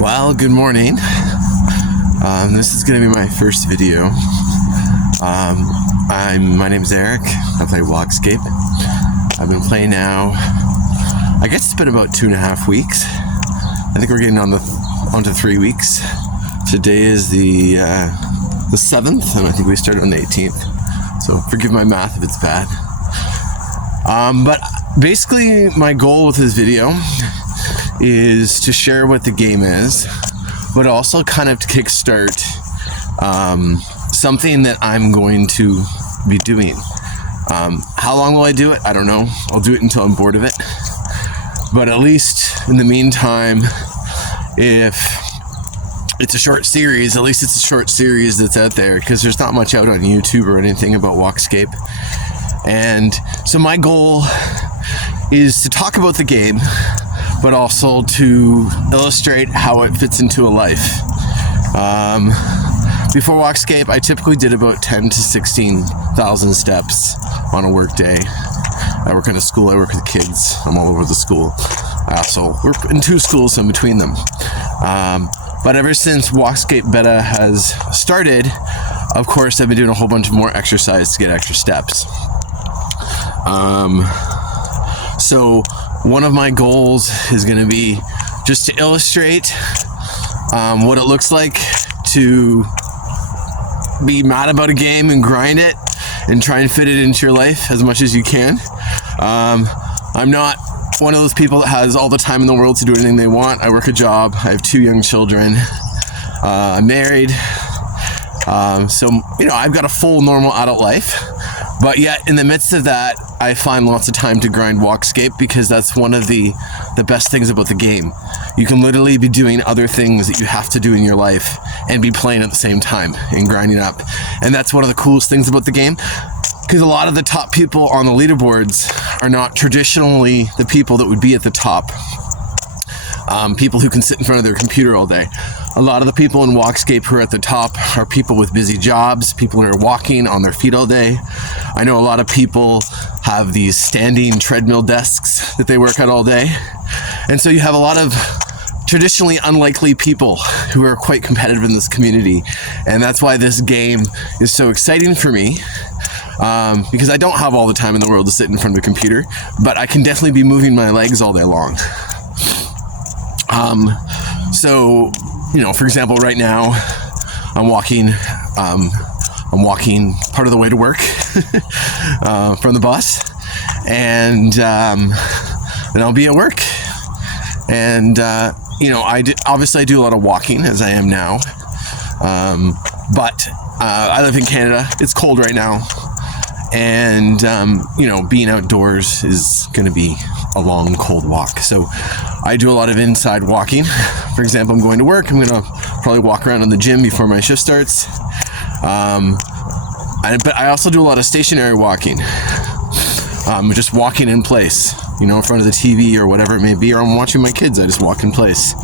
Well, good morning. This is going to be my first video. My name's Eric. I play Walkscape. I've been playing now, I guess it's been about 2.5 weeks. I think we're getting onto 3 weeks. Today is the 7th, and I think we started on the 18th. So forgive my math if it's bad. But basically, my goal with this video is to share what the game is, but also kind of to kickstart something that I'm going to be doing. How long will I do it? I don't know. I'll do it until I'm bored of it. But at least in the meantime, if it's a short series, at least it's a short series that's out there, because there's not much out on YouTube or anything about Walkscape. And so my goal is to talk about the game, but also to illustrate how it fits into a life. Before Walkscape, I typically did about 10 to 16,000 steps on a work day. I work in a school, I work with kids, I'm all over the school. I also work in 2 schools in between them. But ever since Walkscape Beta has started, of course, I've been doing a whole bunch of more exercise to get extra steps. So one of my goals is going to be just to illustrate what it looks like to be mad about a game and grind it and try and fit it into your life as much as you can. I'm not one of those people that has all the time in the world to do anything they want. I work a job. I have 2 young children. I'm married. So, I've got a full, normal adult life. But yet, in the midst of that, I find lots of time to grind Walkscape, because that's one of the best things about the game. You can literally be doing other things that you have to do in your life and be playing at the same time and grinding up. And that's one of the coolest things about the game, because a lot of the top people on the leaderboards are not traditionally the people that would be at the top. People who can sit in front of their computer all day. A lot of the people in Walkscape who are at the top are people with busy jobs, people who are walking on their feet all day. I know a lot of people have these standing treadmill desks that they work at all day. And so you have a lot of traditionally unlikely people who are quite competitive in this community. And that's why this game is so exciting for me. Because I don't have all the time in the world to sit in front of a computer, but I can definitely be moving my legs all day long. So, for example, right now I'm walking part of the way to work from the bus, and then I'll be at work. And obviously I do a lot of walking, as I am now. But I live in Canada. It's cold right now, and being outdoors is going to be a long, cold walk. So I do a lot of inside walking. For example, I'm going to work. I'm going to probably walk around in the gym before my shift starts. But I also do a lot of stationary walking. Just walking in place, in front of the TV or whatever it may be, or I'm watching my kids. I just walk in place.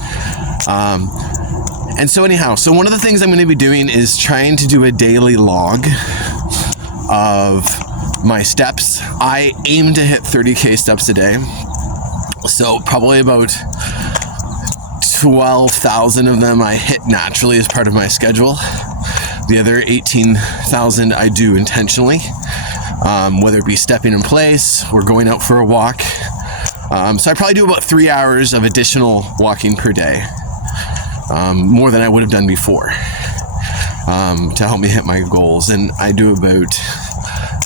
And so one of the things I'm going to be doing is trying to do a daily log of my steps. I aim to hit 30K steps a day. So probably about 12,000 of them I hit naturally as part of my schedule. The other 18,000 I do intentionally, whether it be stepping in place or going out for a walk. So I probably do about 3 hours of additional walking per day, more than I would have done before, to help me hit my goals. And I do about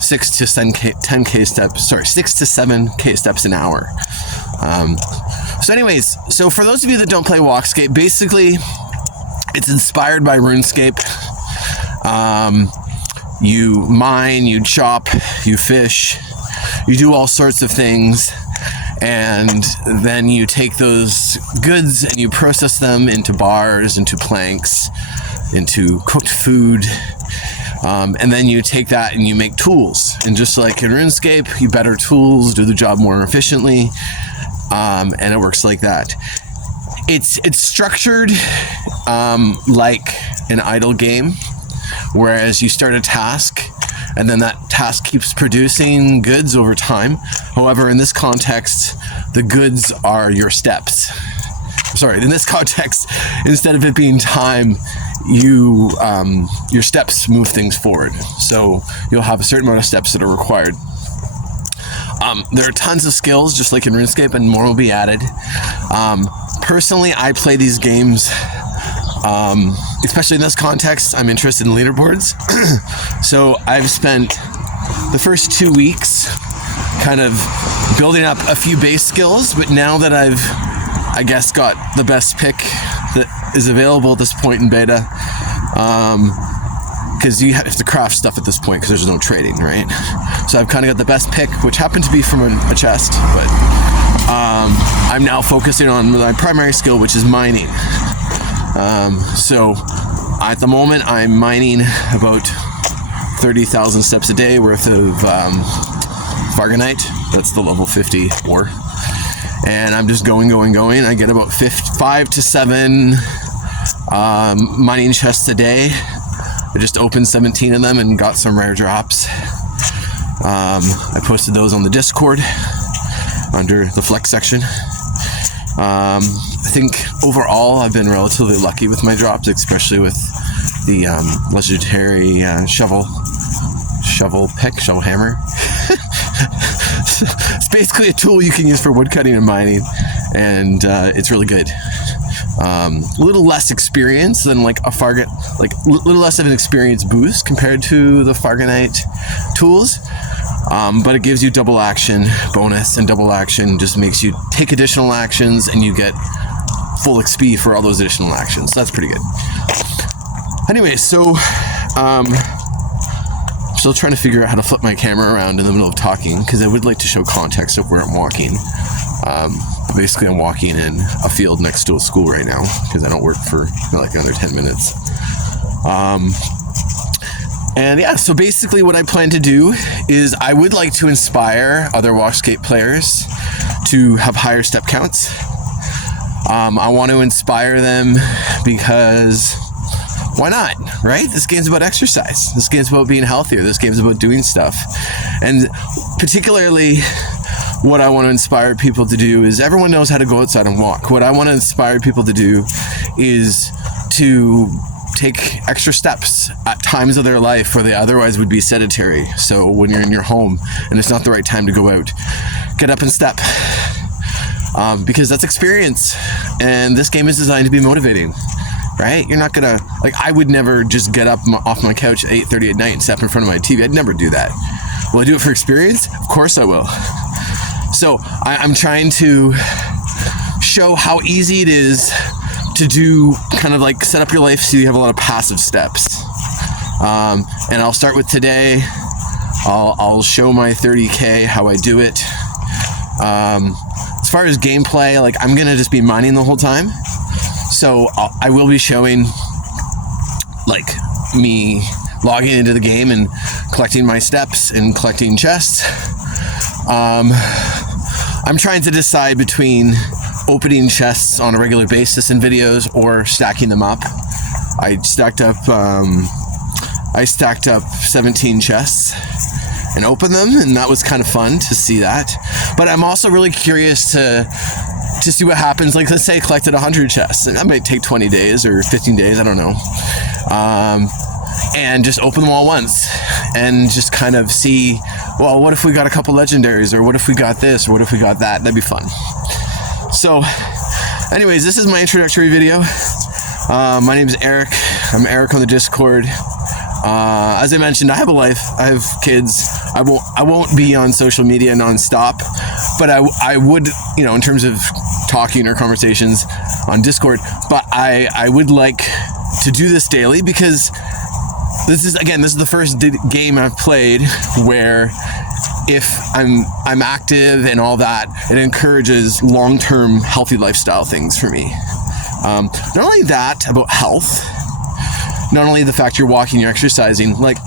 6 to 7K steps an hour. So for those of you that don't play Walkscape, basically it's inspired by RuneScape. You mine, you chop, you fish, you do all sorts of things, and then you take those goods and you process them into bars, into planks, into cooked food. And then you take that and you make tools. And just like in RuneScape, you better tools, do the job more efficiently. And it works like that. It's structured like an idle game, whereas you start a task and then that task keeps producing goods over time. However, in this context, the goods are your steps. sorry, in this context, instead of it being time, your steps move things forward. So you'll have a certain amount of steps that are required. There are tons of skills, just like in RuneScape, and more will be added. Personally, I play these games, especially in this context, I'm interested in leaderboards. So I've spent the first 2 weeks kind of building up a few base skills, but now that I've, I guess, got the best pick that is available at this point in beta, because you have to craft stuff at this point because there's no trading, right? So I've kind of got the best pick, which happened to be from a chest, but I'm now focusing on my primary skill, which is mining. So at the moment, I'm mining about 30,000 steps a day worth of Farganite. That's the level 50 ore. And I'm just going. I get about 5 to 7 mining chests a day. I just opened 17 of them and got some rare drops. I posted those on the Discord under the Flex section. I think overall I've been relatively lucky with my drops, especially with the legendary shovel hammer. It's basically a tool you can use for woodcutting and mining, and it's really good. A little less experience than like a Fargan, like a little less of an experience boost compared to the Farganite tools. But it gives you double action bonus, and double action just makes you take additional actions and you get full XP for all those additional actions. So that's pretty good. Anyway, so I'm still trying to figure out how to flip my camera around in the middle of talking, because I would like to show context of where I'm walking. Basically, I'm walking in a field next to a school right now because I don't work for like another 10 minutes. And yeah, so basically what I plan to do is I would like to inspire other Walkscape players to have higher step counts. I want to inspire them because why not, right? This game's about exercise. This game's about being healthier. This game's about doing stuff. And particularly what I want to inspire people to do is, everyone knows how to go outside and walk. What I want to inspire people to do is to take extra steps at times of their life where they otherwise would be sedentary. So when you're in your home and it's not the right time to go out, get up and step. Because that's experience. And this game is designed to be motivating, right? You're not gonna, like, I would never just get up off my couch at 8:30 at night and step in front of my TV. I'd never do that. Will I do it for experience? Of course I will. So I'm trying to show how easy it is to do, kind of like set up your life so you have a lot of passive steps. And I'll start with today. I'll show my 30K, how I do it. As far as gameplay, like, I'm gonna just be mining the whole time. So I will be showing like me logging into the game and collecting my steps and collecting chests. I'm trying to decide between opening chests on a regular basis in videos or stacking them up. I stacked up 17 chests and opened them, and that was kind of fun to see that. But I'm also really curious to see what happens. Like, let's say I collected 100 chests, and that might take 20 days or 15 days, I don't know. And just open them all once and just kind of see, well, what if we got a couple legendaries, or what if we got this, or what if we got that? That'd be fun. So anyways, this is my introductory video. My name is Eric. I'm Eric on the Discord. As I mentioned, I have a life. I have kids. I won't be on social media nonstop, but I would, you know, in terms of talking or conversations on Discord, but I would like to do this daily, because this is the first game I've played where, if I'm active and all that, it encourages long-term healthy lifestyle things for me. Not only that about health, not only the fact you're walking, you're exercising. Like,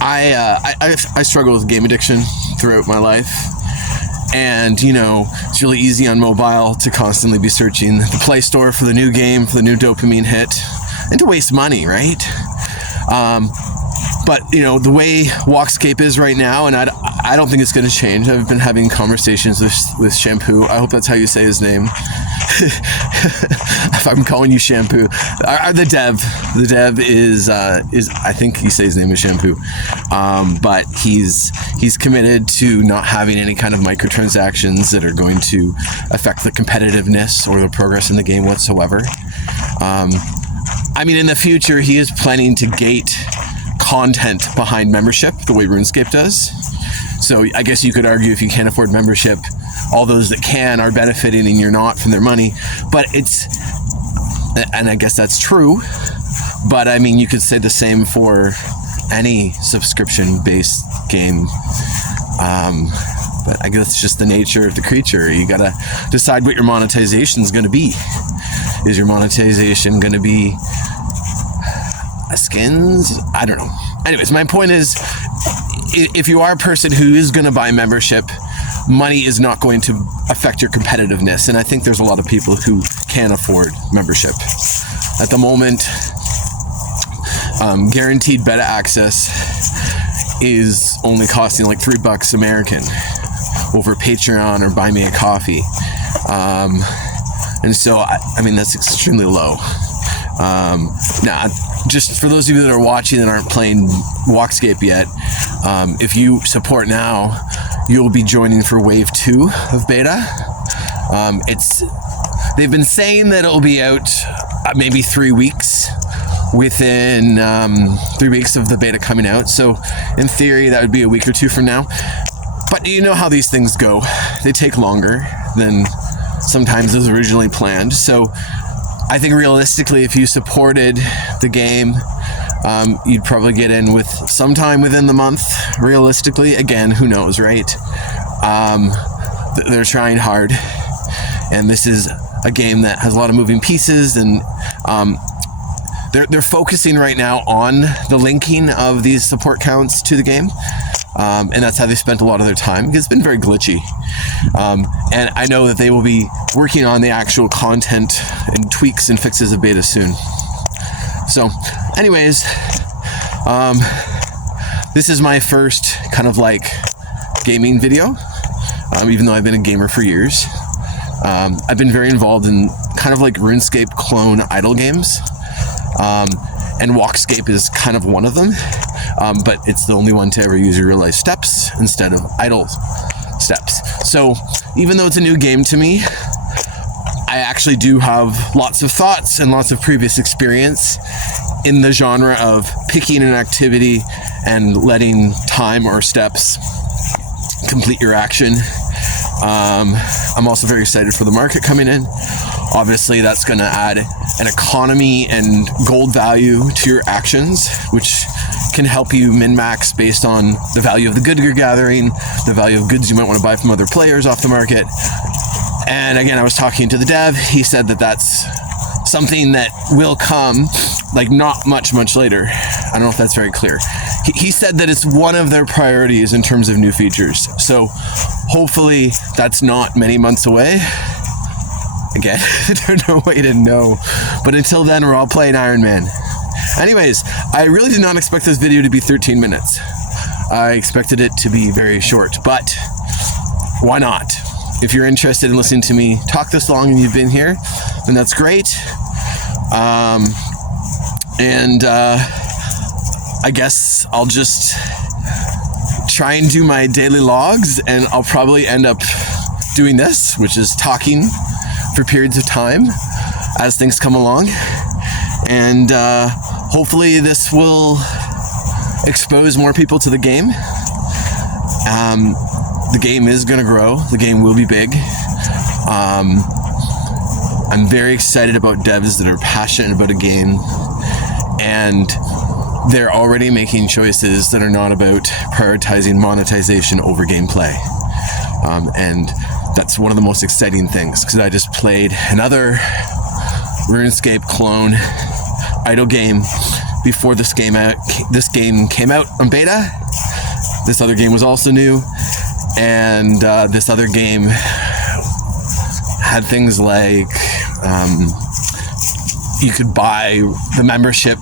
I struggle with game addiction throughout my life, and you know, it's really easy on mobile to constantly be searching the Play Store for the new game, for the new dopamine hit, and to waste money, right? But you know, the way Walkscape is right now, and I don't think it's going to change. I've been having conversations with Shampoo. I hope that's how you say his name. if I'm calling you Shampoo, the dev is I think you say his name is Shampoo, but he's committed to not having any kind of microtransactions that are going to affect the competitiveness or the progress in the game whatsoever. I mean, in the future, he is planning to gate content behind membership the way RuneScape does. So I guess you could argue if you can't afford membership, all those that can are benefiting and you're not from their money. But and I guess that's true. But I mean, you could say the same for any subscription-based game. But I guess it's just the nature of the creature. You gotta decide what your monetization is gonna be. Is your monetization gonna be skins? I don't know. Anyways, my point is, if you are a person who is gonna buy membership, money is not going to affect your competitiveness. And I think there's a lot of people who can afford membership. At the moment, guaranteed beta access is only costing like $3 American over Patreon or Buy Me a Coffee. And so, I mean, that's extremely low. Now, just for those of you that are watching that aren't playing Walkscape yet, if you support now, you'll be joining for Wave 2 of beta. They've been saying that it'll be out maybe 3 weeks, within 3 weeks of the beta coming out. So in theory, that would be a week or two from now. But you know how these things go. They take longer than sometimes was originally planned. So I think realistically, if you supported the game, you'd probably get in with sometime within the month. Realistically, again, who knows, right? They're trying hard, and this is a game that has a lot of moving pieces, and they're focusing right now on the linking of these support counts to the game. And that's how they spent a lot of their time, because it's been very glitchy. And I know that they will be working on the actual content and tweaks and fixes of beta soon. So anyways, this is my first kind of like gaming video, even though I've been a gamer for years. I've been very involved in kind of like RuneScape clone idle games. And Walkscape is kind of one of them, but it's the only one to ever use real life steps instead of idle steps. So even though it's a new game to me, I actually do have lots of thoughts and lots of previous experience in the genre of picking an activity and letting time or steps complete your action. I'm also very excited for the market coming in. Obviously, that's going to add an economy and gold value to your actions, which can help you min-max based on the value of the good you're gathering, the value of goods you might want to buy from other players off the market. And again, I was talking to the dev. He said that that's something that will come, like not much later. I don't know if that's very clear. He said that it's one of their priorities in terms of new features. So hopefully that's not many months away. Again, there's no way to know. But until then, we're all playing Iron Man. Anyways, I really did not expect this video to be 13 minutes. I expected it to be very short, but why not? If you're interested in listening to me talk this long and you've been here, then that's great. I guess I'll just try and do my daily logs, and I'll probably end up doing this, which is talking for periods of time as things come along. And hopefully this will expose more people to the game. The game is going to grow. The game will be big. I'm very excited about devs that are passionate about a game, and they're already making choices that are not about prioritizing monetization over gameplay. And that's one of the most exciting things, because I just played another RuneScape clone idle game before this game came out on beta. This other game was also new, and this other game had things like you could buy the membership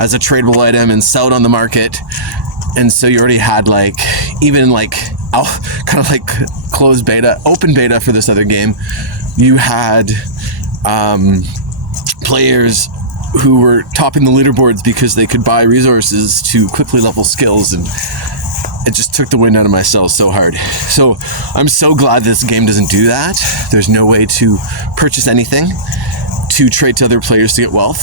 as a tradable item and sell it on the market, and so you already had like even like kind of like closed beta, open beta for this other game you had players who were topping the leaderboards because they could buy resources to quickly level skills, and it just took the wind out of my sails so hard. So I'm so glad this game doesn't do that. There's no way to purchase anything, to trade to other players to get wealth.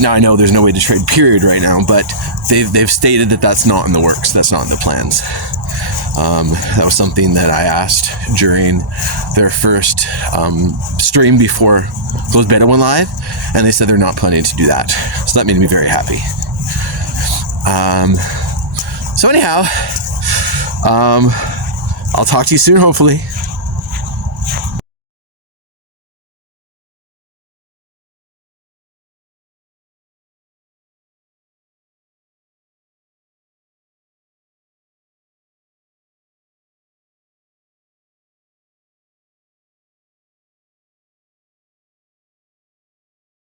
Now I know there's no way to trade period right now, but they've stated that that's not in the works. That's not in the plans. That was something that I asked during their first stream before those beta went live, and they said they're not planning to do that. So that made me very happy. So anyhow, I'll talk to you soon, hopefully.